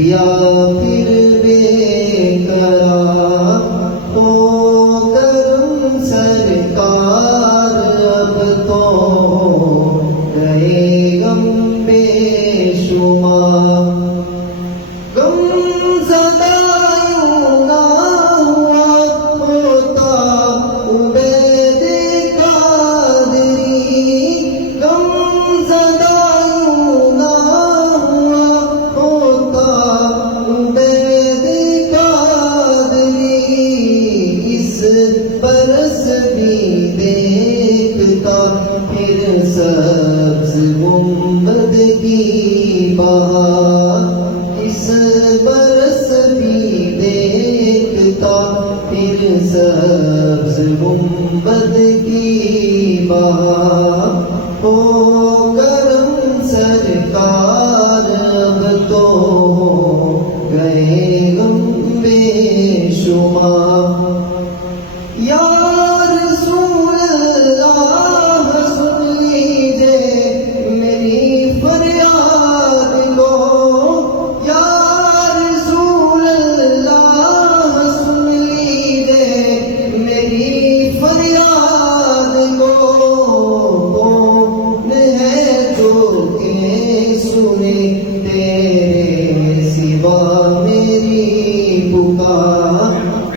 یا پھر بے قرار ہو کرم سرکار، اب تو گئے غم بے شمار. غم زدہ یوں نہ ہوا ہوتا عبید قادری، غم زدہ یوں نہ ہوا ہوتا عبید قادری. اس برس بھی دیکھتا پھر سبز گنبد کی بہار، اس برس بھی دیکھتا پھر سبز گنبد کی بہار.